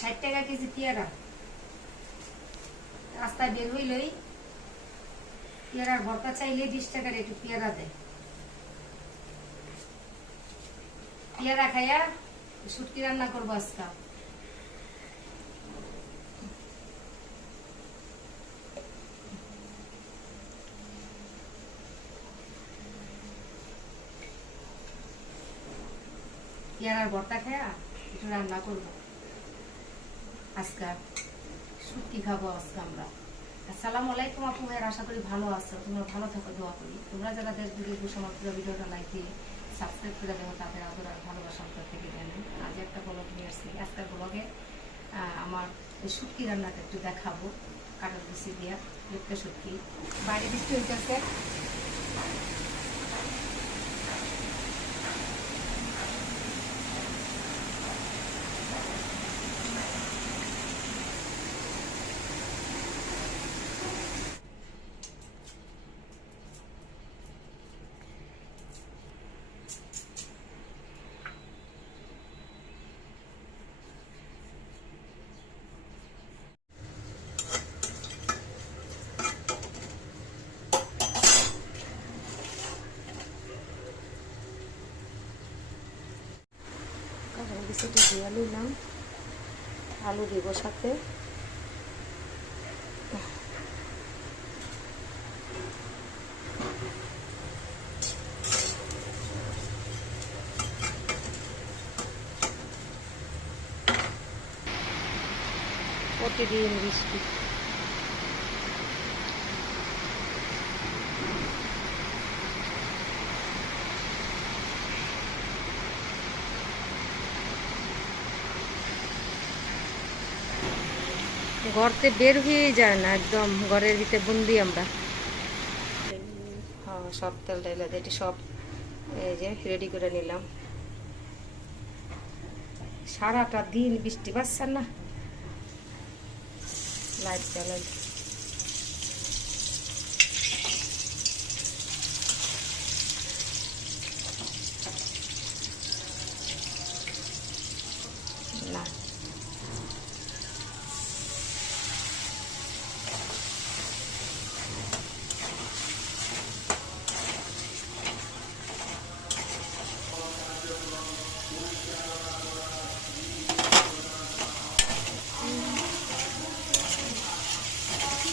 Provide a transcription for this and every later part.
ষাট টাকা কেজি পেয়ারা। রাস্তায় বের হইলই পেয়ারার ভর্তা চাইলে বিশ টাকার একটু পেয়ারা দেয়। পেয়ারা খাইয়া শুটকি রান্না করব আজকা। পেয়ারার ভর্তা খাইয়া একটু রান্না করব। আজকা শুটকি খাব আজকে আমরা। আসসালামু আলাইকুম আপু ভাইয়ের, আশা করি ভালো আছো। তোমরা ভালো থাকো, দোয়া করি। তোমরা যারা দেশ বিদেশ পুরো ভিডিওটা লাইক দিয়ে সাবস্ক্রাইব করে দেবো, তাদের আদর আর ভালোবাসা অন্তর থেকে জানেন আজ একটা ব্লগ নিয়ে আসছি। আজকের ব্লগে আমার শুটকি রান্নাটা একটু দেখাবো। কাটার বেশি দিয়া লুটকা শুটকি। বাইরে বৃষ্টি হইতেছে। কাটার বেশিটা দিয়ে নিলাম আলু দিব সাথে। প্রতিদিন বৃষ্টি। ঘরতে বের হয়ে যায় না, একদম ঘরের ভিতরে বন্দি আমরা। হ্যাঁ সব তেল ডাইলা এটি সব, এই যে রেডি করে নিলাম। সারাটা দিন বৃষ্টি পাচ্ছে না। লাইট জ্বালাই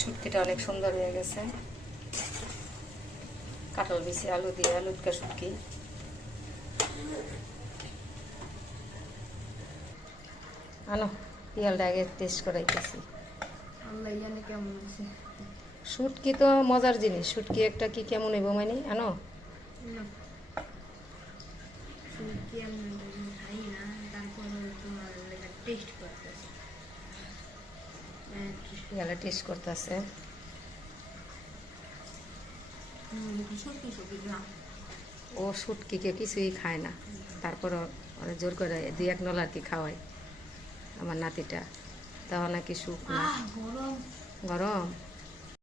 শুটকিটা অনেক সুন্দর হয়ে গেছে। কাঁঠাল বিচি আলু দিয়ে লুটকা শুটকি। আনো পিয়ালটা আগে টেস্ট করাইতেছি। শুটকি তো মজার জিনিস। শুটকি একটা কি কেমন হইব মানে? আনো। টেস্ট করতেছে। পিয়ালা টেস্ট করতেছে। কে ও শুটকিকে কিছুই খায় না। তারপর জোর করে দুই এক নল আর কি খাওয়ায়। আমার নাতিটা। তাও নাকি সুখ না। গরম। গরম?